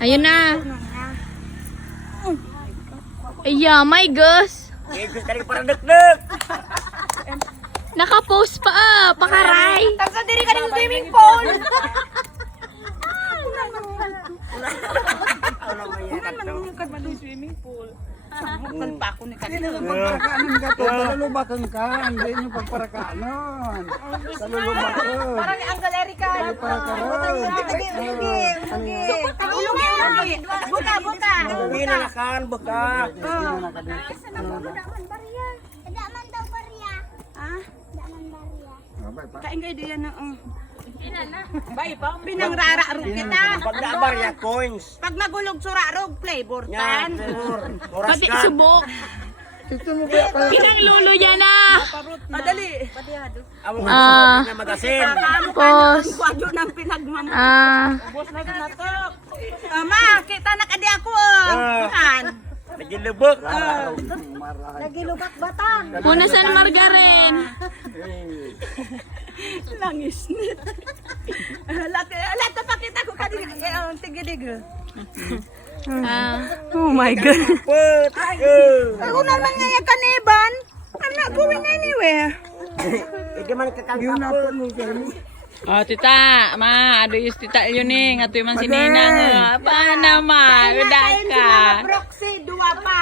Ayun na. Iya, my gosh. Gusto tayo para dek-dek. Naka-post pa pakaray. Tagsa diri ka ng swimming pool. Swimming pool. Mukal pa ako ni kanina. Pagparakaanan ka to, palulubakan ka, hindi nyo pagparakaanan. Palulubakan. Parang ni Uncle Erica. Buka. Pinanakan, baka. Kain kayo diyan na. Bay pa. Pinangrara ro kita. Pagdabar ya coins. Pag nagulog sura ro flavor tan. Oras Pati ka. subok. Ito mo ba pala? Pinanglulo niya na. Madali. Amo Ah. na magasin. Tapos, Kwadyo ng pinagmamahal. Boss na ganatok. Ma, kita na kadi ako. Bukan. Nagilubok. Nagilubak batan. muna sa margarin. Langis nit. Lato pakita ko kanina. Tigidig. Oh my God. Put. Ako naman nga yung kaniban. I'm not going anywhere. Hindi man kakangkapon. Oh, tita, ma, ado yung tita yun eh. Nga tuyo man si Ninang. Apa naman, udah ka. Proxy, dua pa.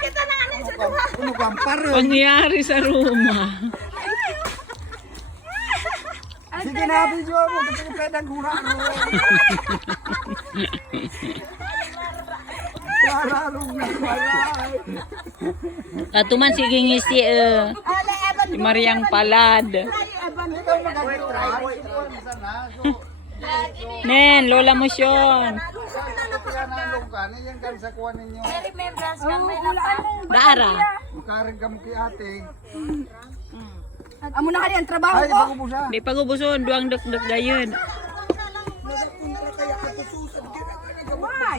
Kita na anin sa dua. Ano gampar? Pangyari sa rumah. Sige na, video mo. Kasi ko pwedeng huraan mo. Laralong na malay. Katuman sige ngisi si Mariang Palad. Nen, lola mo siyon. Yan kan sa kuha ninyo. Dara. Makarin ka mo kay ate. Amo na kali ang trabaho Ay, ko. bago mo siya. Di pagubuson, duang dek-dek gayon. Why?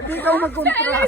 Hindi ka magkontra.